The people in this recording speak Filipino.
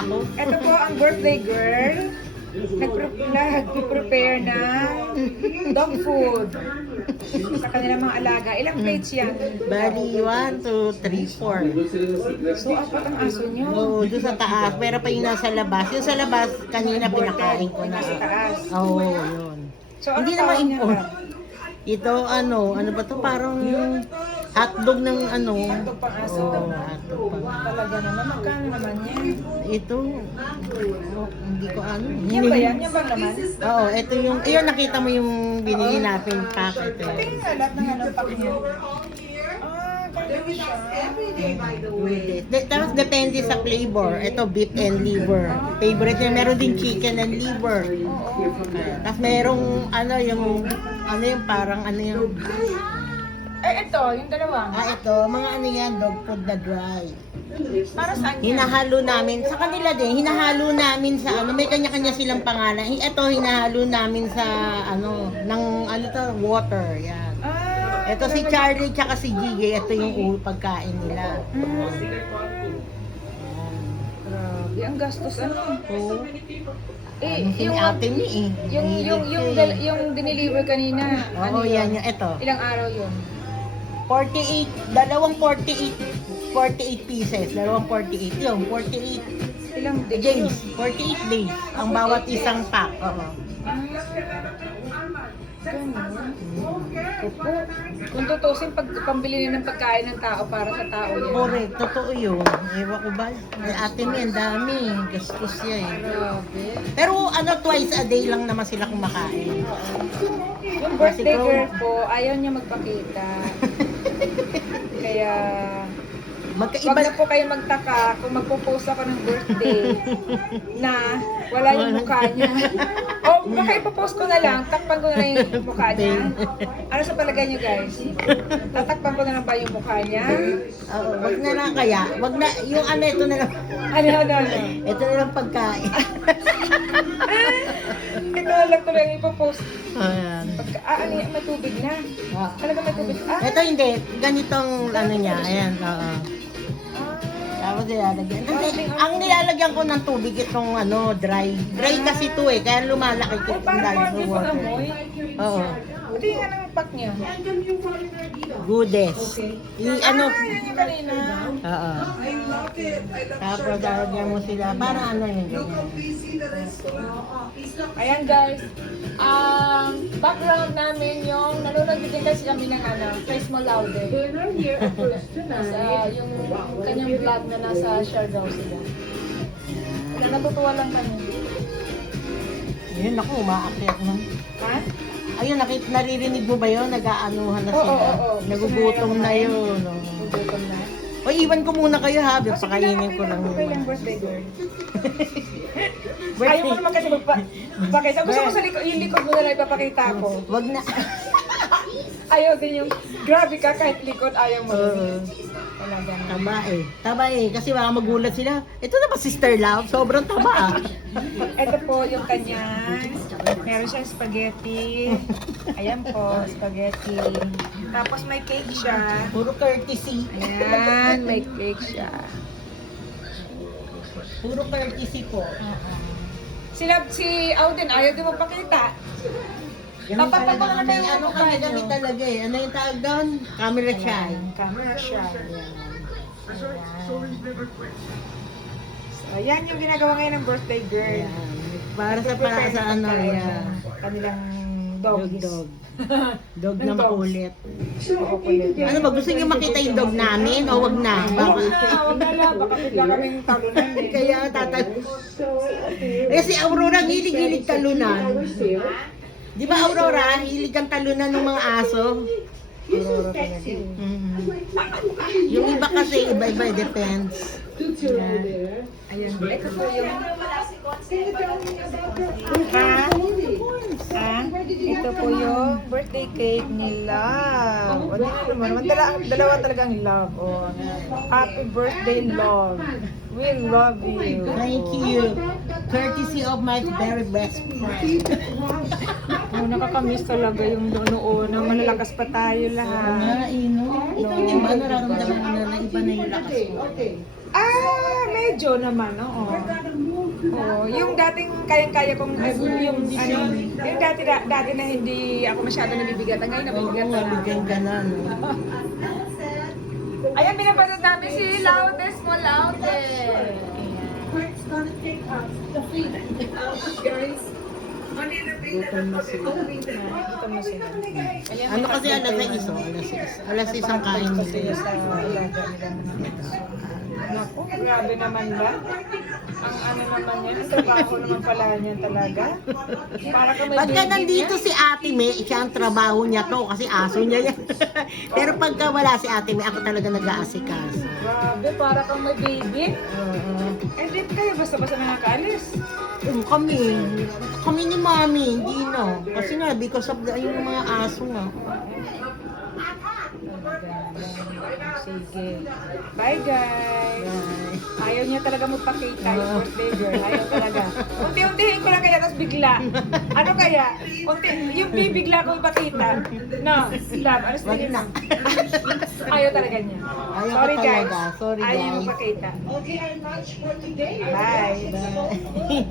ako. Ito po ang birthday girl. Nag-prepare ng dog food sa kanilang mga alaga. Ilang plates yan? Bali, 1, 2, 3, 4. So, apat ang aso nyo. Oo, doon sa taas. Pero pa yung nasa labas. Yung sa labas, kanina pinakain ko na. Nasa taas. Oo, yun. So, ano Hindi tawag naman niya import. ba? Ito, ano ba to? Parang hotdog ng ano. Hotdog pang aso. Oo, hotdog pang. Talaga naman. Magkano naman yan? Ito, hindi ko ano. Yan ba yan? Yan bang naman? Oo, ito yung, ayun nakita mo yung binili natin packet. Tingin nga lahat ng ano pack niya. Ganun siya. Tapos depende sa flavor. Ito beef and liver. Favorite niya, meron din chicken and liver. Tapos merong yung parang ano yung Ito, yung dalawa. ito, mga ano yan, dog food na dry. Para saan yan? Hinahalo namin, sa kanila din, hinahalo namin sa may kanya-kanya silang pangalan. Ito, hinahalo namin sa water, yan. Ito si Charlie tsaka si Gigi, ito yung pagkain nila. Grabe, ang gastos ano. So, Yung ate niya yung dineliver kanina. Oo, yan yung ito. Ilang araw yun? 48 pieces, dalawang 48 yun, 48 Ilang days, 48 days ang bawat isang pack. Oo. Ganun. Opo. Kung tutusin, pambili na ng pagkain ng tao para sa tao yan. Correct, totoo yun. Ewan ko ba? Ate niya, ang dami. Gastos siya eh. Grabe. Pero twice a day lang naman sila kumakain. Yung birthday girl po, ayaw niya magpakita. Kaya, wag na po kayo magtaka kung magpo-post ako ng birthday na wala yung mukha niya. O baka ipopost ko na lang, takpan ko na lang yung mukha niya. Ano sa palagay niyo guys? Tatakpan ko na lang ba yung mukha niya? Wag na lang kaya. Wag na, yung ito na lang. Ano? Ito na lang pagkain. Ito na lang ko lang ipopost. Ayan. Ano yan? May tubig na. Talaga may tubig. Ito hindi. Ganitong niya. Ayan. Oo. Tapos nilalagyan. Ang nilalagyan ko ng tubig itong dry. Dry kasi ito eh. Kaya lumalaki ko. Parang hindi pa amoy. Oo. Ito yung anong pack niya. Goodest. Yan yung kanina. Oo. Tapos lalagyan mo sila. Para yun. Ayan guys. Background namin yung nanonood din kasi kami ng Face Mo Louder. Yung kanyang vlog na nasa share daw sila. Natutuwa lang kami. Yun ako, umaakyat na. Ha? Ayun, naririnig mo ba yun? Nag-aanuhan na Oo, sila. oo. Nagugutom na yun. Nagugutom na. O, iwan ko muna kayo ha. Pakainin ko lang. Okay lang, birthday girl. Ayaw ko naman kasi magpakita. Gusto ko sa likod, yung likod mo na lang ipapakita ko. Wag na. Ayaw din yung, grabe ka kahit likod, ayaw mo. Talaga na. Taba eh. Kasi baka magulat sila. Ito na ba Sister Love? Sobrang taba ah. Ito po yung kanyang, meron siyang spaghetti. Ayan po, spaghetti. Tapos may cake siya. Puro courtesy. Ayan, may cake siya. Puro courtesy po. Si Auden, ayaw din magpakita. Papapapa na kayo Ano kami talaga eh. Ano yung tawag doon? Camera shy. Camera siya. So, ayan yung ginagawa ngayon ng birthday girl. Para sa yan. Kanilang dog. Dog na makulit. Makukulit. Ano ba? Gusto niyo makita yung dog namin? O wag na? Huwag na, baka bigla kaming talunan eh. Kaya kasi Aurora hilig-hilig talunan. Di ba Aurora, hilig ang talunan ng mga aso? Aurora talaga. Yung iba kasi, iba-iba, depends. Ayan. Ito po yung... Ito po yung birthday cake ni Love. Ano naman, dalawa talagang love. Oh. Happy birthday, Love. We love you. Thank you. Courtesy of my very best friend. Nakakamiss talaga yung noon na malalakas pa tayo lahat. Ikaw din ba nararamdaman mo na iba na yung lakas mo? medyo naman, oo. Oo, yung dating kayang-kaya kong, yung dati na hindi ako masyado nabibigatan, ngayon Oo nabibigatan nga, na. bigyan ka na, no? Ayan, binabasad namin si Lautes mo, Lautes. Gutom na sila. Ito mo sila. Ayan, Ano may kasi hotdog alas kayo. 6, alas 6. Alas 6 ang kain Napahotdog nila. sila sa alaga nila. Naku, grabe naman ba? Ang ano naman yan, ang trabaho naman pala niyan talaga. Para kang may Pagka baby nandito niya. si Ate May, siya ang trabaho niya to kasi aso niya yan. Pero pagka wala si Ate May, ako talaga nag-aasikaso. Grabe, para kang may baby. Eh, di kayo basta-basta nakakaalis. Kami ni Mami, hindi na. Kasi nga, because of yung mga aso nga. Sige. Bye, guys. Bye. Ayaw niya talaga magpakita yung birthday girl. Ayaw talaga. Unti-untihin ko lang kaya, tapos bigla. Ano kaya? Yung bibigla ko ipakita. No, love. Ano Wag na. Ayaw talaga niya. Ayaw Sorry, ko guys. talaga. Sorry, Ayaw niya guys. magpakita. Bye. Bye.